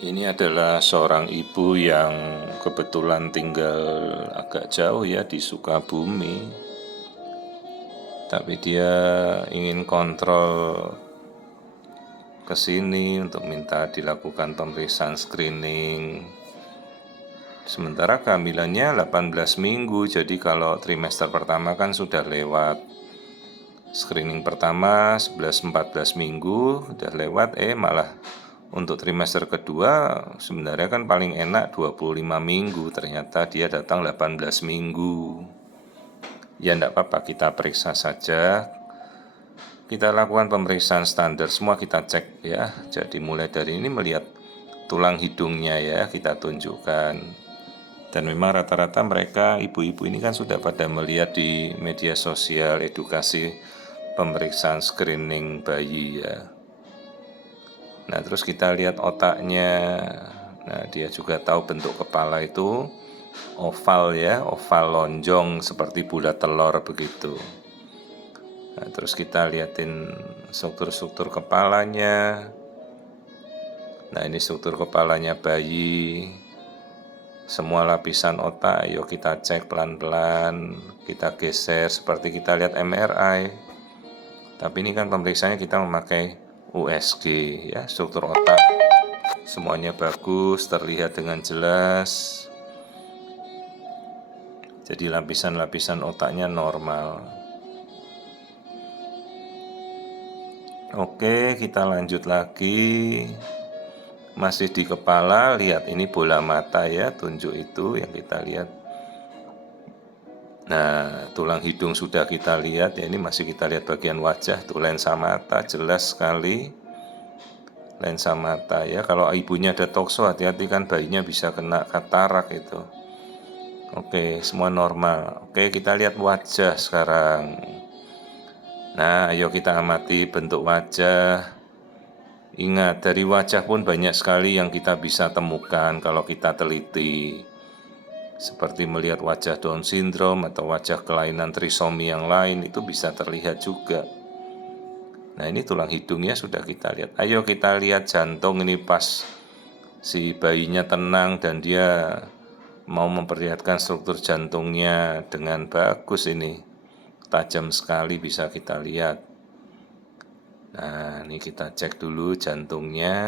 Ini adalah seorang ibu yang kebetulan tinggal agak jauh ya di Sukabumi. Tapi dia ingin kontrol ke sini untuk minta dilakukan pemeriksaan screening. Sementara kehamilannya 18 minggu, jadi kalau trimester pertama kan sudah lewat. Screening pertama 11-14 minggu udah lewat, malah untuk trimester kedua sebenarnya kan paling enak 25 minggu, ternyata dia datang 18 minggu. Ya enggak apa-apa, kita periksa saja. Kita lakukan pemeriksaan standar, semua kita cek ya. Jadi mulai dari ini melihat tulang hidungnya ya, kita tunjukkan. Dan memang rata-rata mereka, ibu-ibu ini kan sudah pada melihat di media sosial edukasi pemeriksaan screening bayi ya. Nah terus kita lihat otaknya. Nah dia juga tahu bentuk kepala itu oval ya, oval lonjong seperti bulat telur begitu. Nah terus kita liatin struktur-struktur kepalanya. Nah ini struktur kepalanya bayi, semua lapisan otak, ayo kita cek pelan-pelan, kita geser seperti kita lihat MRI. Tapi ini kan pemeriksaannya kita memakai USG ya, struktur otak semuanya bagus, terlihat dengan jelas. Jadi lapisan-lapisan otaknya normal. Oke, kita lanjut lagi. Masih di kepala, lihat ini bola mata ya, tunjuk itu yang kita lihat. Nah, tulang hidung sudah kita lihat ya, ini masih kita lihat bagian wajah, tuh lensa mata jelas sekali. Lensa mata ya, kalau ibunya ada tokso hati-hati kan bayinya bisa kena katarak itu. Oke, semua normal. Oke, kita lihat wajah sekarang. Nah, ayo kita amati bentuk wajah. Ingat, dari wajah pun banyak sekali yang kita bisa temukan kalau kita teliti. Seperti melihat wajah Down syndrome atau wajah kelainan trisomi yang lain, itu bisa terlihat juga. Nah, ini tulang hidungnya sudah kita lihat. Ayo kita lihat jantung, ini pas si bayinya tenang dan dia mau memperlihatkan struktur jantungnya dengan bagus ini. Tajam sekali bisa kita lihat. Nah, ini kita cek dulu jantungnya.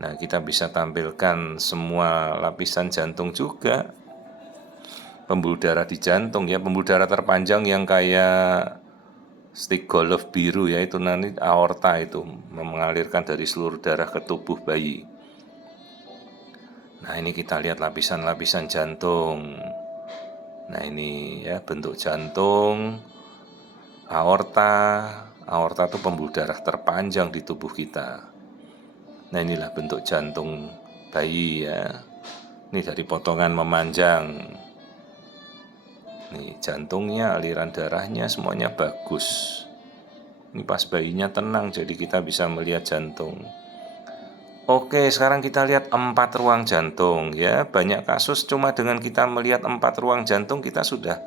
Nah, kita bisa tampilkan semua lapisan jantung juga. Pembuluh darah di jantung ya, pembuluh darah terpanjang yang kayak stick golf biru ya, itu nanti aorta, itu mengalirkan dari seluruh darah ke tubuh bayi. Nah, ini kita lihat lapisan-lapisan jantung. Nah, ini ya bentuk jantung, aorta. Aorta itu pembuluh darah terpanjang di tubuh kita. Nah, inilah bentuk jantung bayi ya. Ini dari potongan memanjang. Nih, jantungnya, aliran darahnya semuanya bagus. Ini pas bayinya tenang, jadi kita bisa melihat jantung. Oke, sekarang kita lihat 4 ruang jantung ya. Banyak kasus cuma dengan kita melihat 4 ruang jantung kita sudah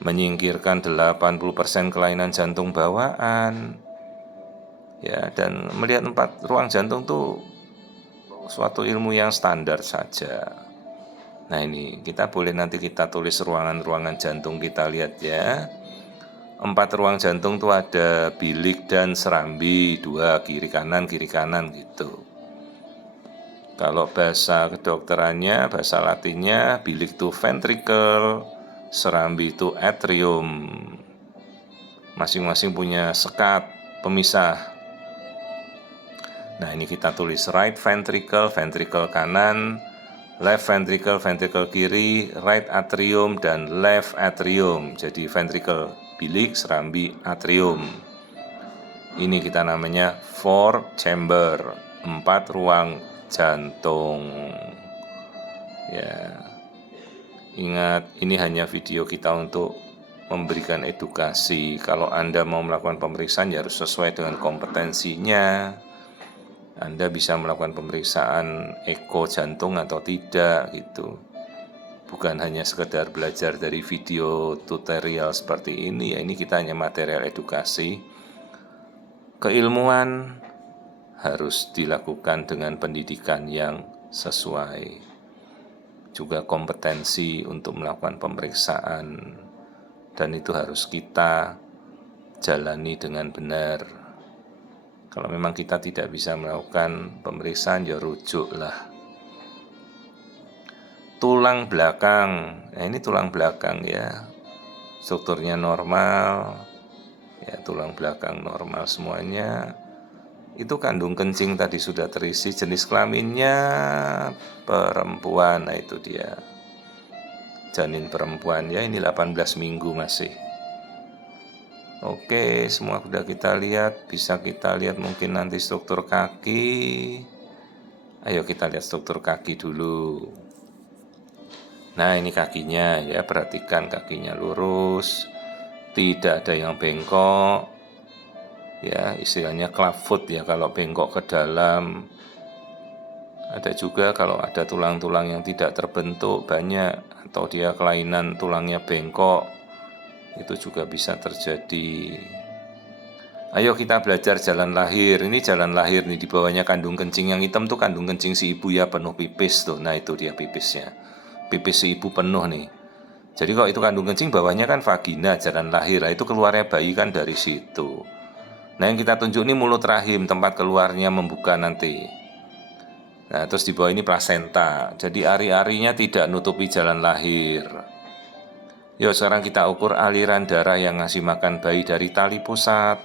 menyingkirkan 80% kelainan jantung bawaan. Ya, dan melihat 4 ruang jantung tuh suatu ilmu yang standar saja. Nah, ini kita boleh nanti kita tulis ruangan-ruangan jantung, kita lihat ya. 4 ruang jantung tuh ada bilik dan serambi, 2 kiri kanan gitu. Kalau bahasa kedokterannya, bahasa latinnya, bilik itu ventricle, serambi itu atrium. Masing-masing punya sekat pemisah. Nah, ini kita tulis right ventricle, ventricle kanan, left ventricle, ventricle kiri, right atrium, dan left atrium. Jadi ventricle bilik, serambi, atrium. Ini kita namanya 4 chamber, 4 ruang jantung. Ya, ingat ini hanya video kita untuk memberikan edukasi. Kalau Anda mau melakukan pemeriksaan ya harus sesuai dengan kompetensinya. Anda bisa melakukan pemeriksaan eko jantung atau tidak gitu. Bukan hanya sekedar belajar dari video tutorial seperti ini ya, ini kita hanya material edukasi. Keilmuan harus dilakukan dengan pendidikan yang sesuai. Juga kompetensi untuk melakukan pemeriksaan, dan itu harus kita jalani dengan benar. Kalau memang kita tidak bisa melakukan pemeriksaan, ya rujuklah. Tulang belakang, nah ini tulang belakang ya, strukturnya normal, ya tulang belakang normal semuanya. Itu kandung kencing tadi sudah terisi, jenis kelaminnya perempuan, nah itu dia. Janin perempuan ya, ini 18 minggu masih. Oke, semua sudah kita lihat, bisa kita lihat mungkin nanti struktur kaki. Ayo kita lihat struktur kaki dulu. Nah ini kakinya ya, perhatikan kakinya lurus, tidak ada yang bengkok ya, istilahnya clubfoot ya kalau bengkok ke dalam. Ada juga kalau ada tulang-tulang yang tidak terbentuk banyak, atau dia kelainan tulangnya bengkok, itu juga bisa terjadi. Ayo kita belajar jalan lahir. Ini jalan lahir nih, di bawahnya kandung kencing. Yang hitam tuh kandung kencing si ibu ya, penuh pipis tuh. Nah itu dia pipisnya, pipis si ibu penuh nih. Jadi kalau itu kandung kencing, bawahnya kan vagina, jalan lahir. Nah, itu keluarnya bayi kan dari situ. Nah yang kita tunjuk ini mulut rahim, tempat keluarnya membuka nanti. Nah terus di bawah ini plasenta. Jadi ari-arinya tidak nutupi jalan lahir. Yuk sekarang kita ukur aliran darah yang ngasih makan bayi dari tali pusat.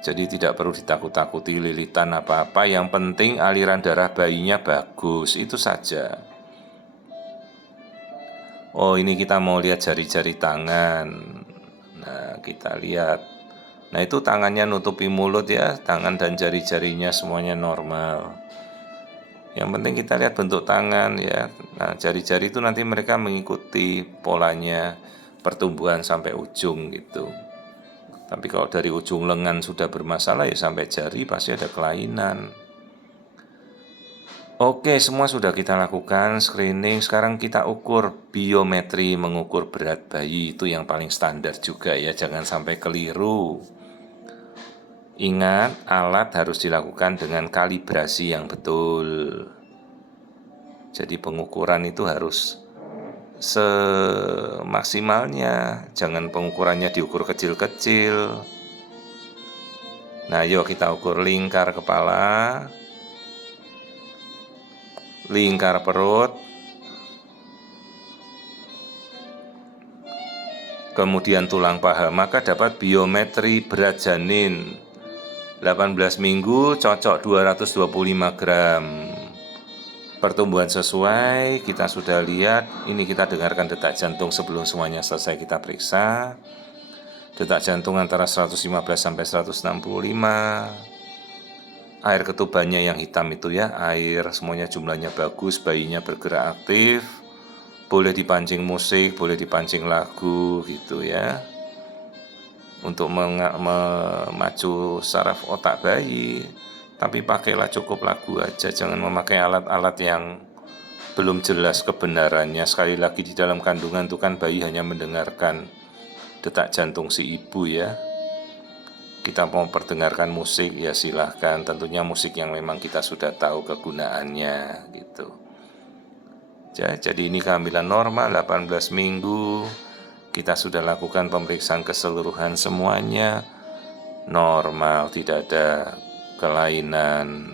Jadi tidak perlu ditakut-takuti lilitan apa-apa. Yang penting aliran darah bayinya bagus, itu saja. Oh ini kita mau lihat jari-jari tangan. Nah kita lihat. Nah itu tangannya nutupi mulut ya, tangan dan jari-jarinya semuanya normal. Yang penting kita lihat bentuk tangan ya. Nah jari-jari itu nanti mereka mengikuti polanya pertumbuhan sampai ujung gitu. Tapi kalau dari ujung lengan sudah bermasalah ya sampai jari pasti ada kelainan. Oke, semua sudah kita lakukan screening. Sekarang kita ukur biometri, mengukur berat bayi. Itu yang paling standar juga ya, jangan sampai keliru. Ingat, alat harus dilakukan dengan kalibrasi yang betul. Jadi pengukuran itu harus semaksimalnya, jangan pengukurannya diukur kecil-kecil. Nah yuk kita ukur lingkar kepala, lingkar perut, kemudian tulang paha, maka dapat biometri berat janin 18 minggu cocok 225 gram. Pertumbuhan sesuai, kita sudah lihat. Ini kita dengarkan detak jantung sebelum semuanya selesai kita periksa. Detak jantung antara 115 sampai 165. Air ketubannya yang hitam itu ya, air semuanya jumlahnya bagus, bayinya bergerak aktif. Boleh dipancing musik, boleh dipancing lagu gitu ya, untuk memacu saraf otak bayi. Tapi pakailah cukup lagu aja, jangan memakai alat-alat yang belum jelas kebenarannya. Sekali lagi di dalam kandungan itu kan bayi hanya mendengarkan detak jantung si ibu ya. Kita mau perdengarkan musik ya silahkan, tentunya musik yang memang kita sudah tahu kegunaannya gitu. Jadi ini kehamilan normal 18 minggu. Kita sudah lakukan pemeriksaan keseluruhan semuanya normal, tidak ada kelainan.